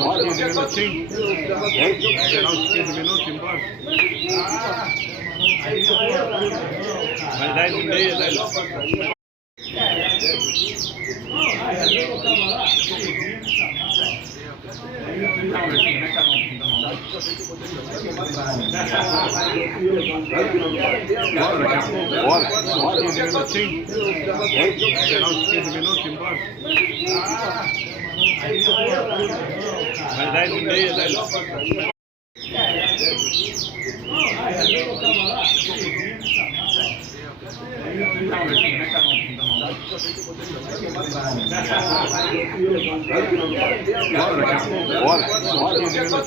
Bora, 15 minutinhos. Esperar uns 15 minutos e embora. Mas 10h30, 10h30. Bora, 15 minutinhos. Esperar uns 15 minutos e embora. Mas 10h30, 10h30. Bora, 15 minutinhos.